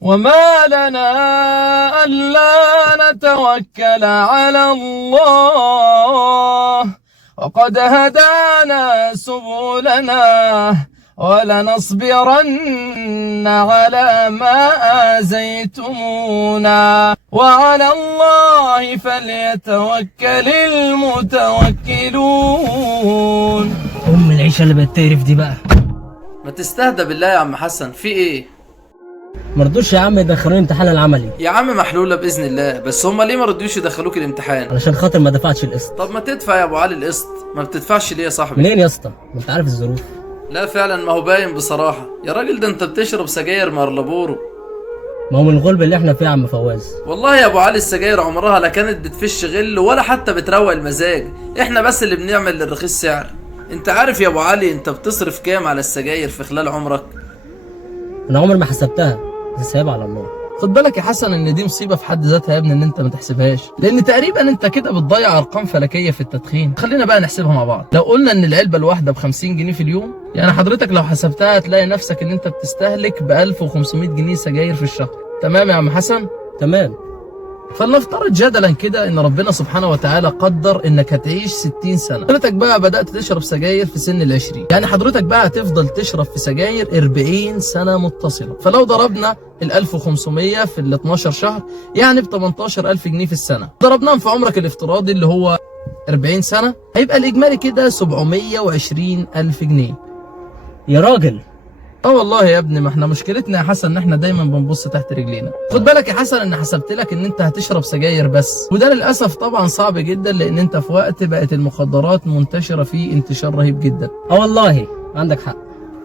وما لنا ألا نتوكل على الله وقد هدانا سبلنا ولنصبرن على ما آذيتمونا وعلى الله فليتوكل المتوكلون. العيشة اللي بقت تقرف دي بقى. ما تستهدى بالله يا عم حسن، في ايه؟ مرضوش يا عم يدخلوني امتحان العملي. يا عم محلولة بإذن الله، بس هما ليه ما رضيوش يدخلوك الامتحان؟ علشان خاطر ما دفعتش القسط. طب ما تدفع يا ابو علي القسط. ما بتدفعش ليه يا صاحبي؟ منين يا اسطى؟ ما انت عارف الظروف. لا فعلا، ما هو باين بصراحة يا راجل، ده انت بتشرب سجاير مارلبورو. ما هو من الغلب اللي احنا فيه يا عم فواز. والله يا ابو علي السجاير عمرها لا كانت بتفش غل ولا حتى بتروق المزاج، احنا بس اللي بنعمل للرخيص سعر. انت عارف يا ابو علي انت بتصرف كام على السجاير في خلال عمرك؟ انا عمري ما حسبتها، بس سايبها على الله. خد بالك يا حسن ان دي مصيبه في حد ذاتها يا ابني، ان انت ما تحسبهاش، لان تقريبا انت كده بتضيع ارقام فلكيه في التدخين. خلينا بقى نحسبها مع بعض. لو قلنا ان العلبه الواحده ب 50 جنيه في اليوم، يعني حضرتك لو حسبتها هتلاقي نفسك ان انت بتستهلك ب 1500 جنيه سجاير في الشهر. تمام يا عم حسن؟ تمام. فلنفترض جدلا كده ان ربنا سبحانه وتعالى قدر انك هتعيش 60 سنه، حضرتك بقى بدات تشرب سجاير في سن ال20، يعني حضرتك بقى هتفضل تشرب في سجاير 40 سنه متصله. فلو ضربنا ال 1500 في ال 12 شهر يعني ب 18000 جنيه في السنه، ضربناهم في عمرك الافتراضي اللي هو 40 سنه، هيبقى الاجمالي كده 720000 جنيه. يا راجل. والله يا ابني، ما احنا مشكلتنا يا حسن ان احنا دايما بنبص تحت رجلينا. خد بالك يا حسن ان حسبت لك ان انت هتشرب سجاير بس، وده للاسف طبعا صعب جدا، لان انت في وقت بقت المخدرات منتشره فيه انتشار رهيب جدا. والله عندك حق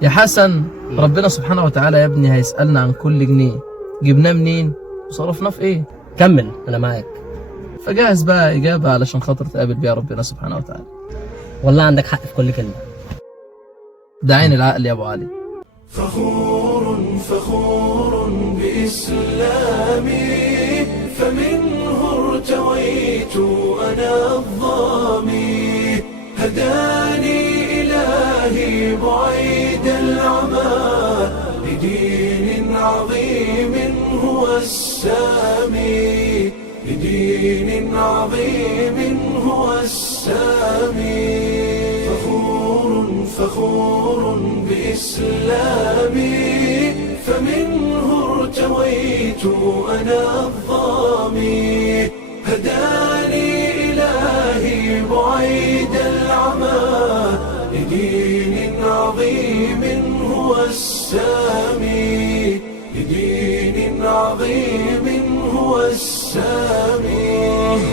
يا حسن. ربنا سبحانه وتعالى يا ابني هيسالنا عن كل جنيه جبناه منين وصرفناه في ايه. كمل انا معاك. فجهز بقى اجابه علشان خاطر تقابل بيها ربنا سبحانه وتعالى. والله عندك حق في كل كلمه. ده عين العقل يا ابو علي. فخور فخور بإسلامي فمنه ارتويت أنا الظامي هداني إلهي بعيد العمى لدين عظيم هو السامي لدين عظيم هو السامي فخور بإسلامي فمنه ارتويت أنا الظامي هداني إلهي بعيد العمى لدين عظيم هو السامي لدين عظيم هو السامي.